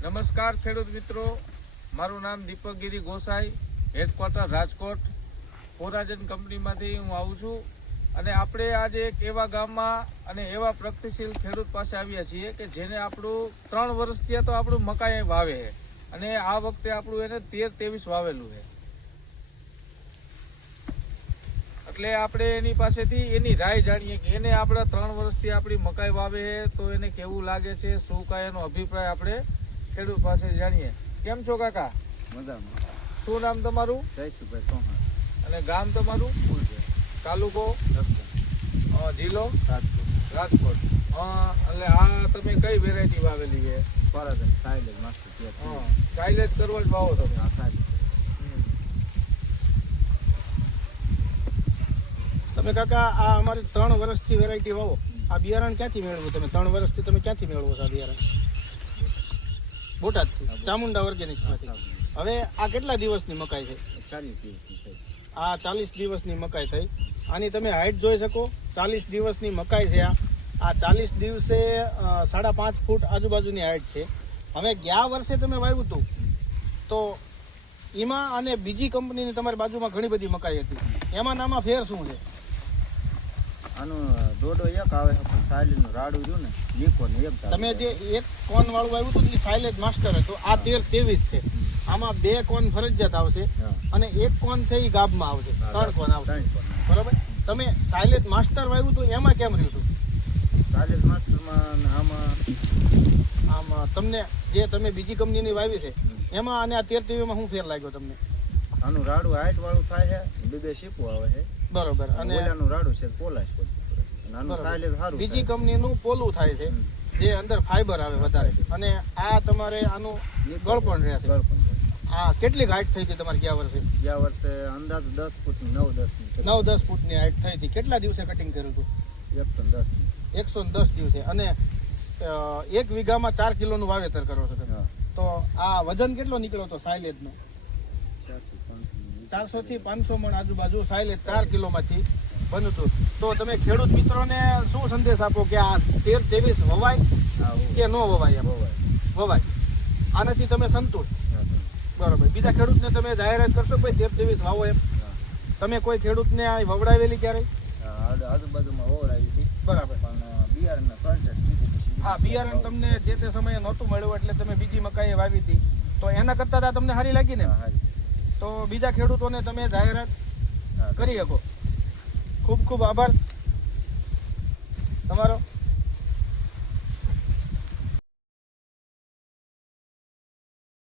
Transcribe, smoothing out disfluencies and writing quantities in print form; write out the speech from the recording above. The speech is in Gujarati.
નમસ્કાર ખેડૂત મિત્રો, મારું નામ દીપક ગિરી ગોસાઈ, હેડક્વાર્ટર રાજકોટ કોરાજન કંપનીમાંથી હું આવું છું. અને આપણે આજે એક એવા ગામમાં અને એવા પ્રગતિશીલ ખેડૂત પાસે આવ્યા છીએ કે જેને આપણું 3 વર્ષથી તો આપણું મકાઈ વાવે છે અને આ વખતે આપણું એને 13-23 વાવેલું છે. એટલે આપણે એની પાસેથી એની રાય જાણીએ કે એને આપણે 3 વર્ષથી આપણી મકાઈ વાવે છે તો એને કેવું લાગે છે, શું કાંઈ એનો અભિપ્રાય આપણે ખેડૂત પાસે જાણીએ. કેમ છો કાકા? મજામાં. શું નામ તમારું? જયસુભાઈ સોહણ. અને ગામ તમારું? તાલુકો? જિલ્લો? રાજકોટ. એટલે આ તમે કઈ વેરાયટી વાવેલી છે? કોરાજન સાઇલેજ માસ્ટર. સાઇલેજ કરવા જ વાવો તમે? હા, સાઇલેજ. તમે કાકા આ અમારી 3 વર્ષથી વેરાયટી વાવો, આ બિયારણ ક્યાંથી મેળવો તમે? 3 વર્ષથી તમે ક્યાંથી મેળવો છો આ બિયારણ? બોટાદથી, ચામુંડા ઓર્ગેનિક્સમાંથી. હવે આ કેટલા દિવસની મકાઈ છે? 40 દિવસની થઈ. આ 40 દિવસની મકાઈ થઈ. આની તમે હાઈટ જોઈ શકો, 40 દિવસની મકાઈ છે. આ 40 દિવસે 5.5 ફૂટ આજુબાજુની હાઈટ છે. હવે ગયા વર્ષે તમે વાવ્યું હતું તો એમાં અને બીજી કંપનીની તમારી બાજુમાં ઘણી બધી મકાઈ હતી, એમાં નામાં ફેર શું છે? આનું દોડો એક આવે છે પણ સાઇલેજનું રાડું રહ્યું ને નીકો ને એક. તમે જે એક કોન વાળું આવ્યું હતું એ સાઇલેજ માસ્ટર હતું. આ 13-23 છે. આમાં 2 કોન ફરજિયાત આવશે અને 1 કોન છે એ ગાબમાં આવશે. 3 કોન આવશે, બરાબર? તમે સાઇલેજ માસ્ટર વાવ્યું હતું એમાં કેમ રહ્યું હતું? સાઇલેજ માસ્ટરમાં આમાં તમને જે તમે બીજી કંપનીની વાવી છે એમાં અને આ 13-23માં શું ફેર લાગ્યો તમને? આનું રાડું હાઈટ વાળું થાય છે, 2 શીપું આવે છે, બરોબર. અને ઓલાનું રાડું છે પોલાશ પડતું. અને આનું સાઇલેજ સારું. બીજી કંપનીનું પોલું થાય છે જે અંદર ફાઈબર આવે વધારે, અને આ તમારે આનું ગળપણ રહે છે. આ કેટલી હાઈટ થઈ હતી તમારી ગયા વર્ષે? ગયા વર્ષે અંદાજ 10 ફૂટની 9-10 9-10 ફૂટની હાઈટ થઈ હતી. કેટલા દિવસે કટિંગ કર્યું હતું? 110. 110 દિવસે. અને 1 વીઘામાં 4 કિલોનું વાવેતર કરો છો તમે. તો આ વજન કેટલો નીકળ્યો હતો સાઇલેજનો? 400 થી 500 મણ આજુબાજુ સાઇલેજ 4 કિલોમાંથી બનતું. તો તમે ખેડૂત મિત્રોને શું સંદેશ આપો કે આ 13-23 વવાય કે ન વવાય? વવાય. આનાથી તમે સંતુષ્ટ? બરોબર. બીજા ખેડૂતને તમે જાહેરાત કરશો ભાઈ 13-23 વાવો એમ? તમે કોઈ ખેડૂતને આ વવડાવેલી ક્યારે? આજુબાજુમાં વવડાવી હતી, બરાબર. પણ બિયારણના કોન્ટ્રાક્ટ. હા, બિયારણ તમને જે તે સમયે નહોતું મળ્યું એટલે તમે બીજી મકાઈ વાવી હતી, તો એના કરતાં આ તમને સારી લાગી ને? તો બીજા ખેડૂતોને તમે જાહેરાત કરી શકો. ખૂબ ખૂબ આભાર તમારો.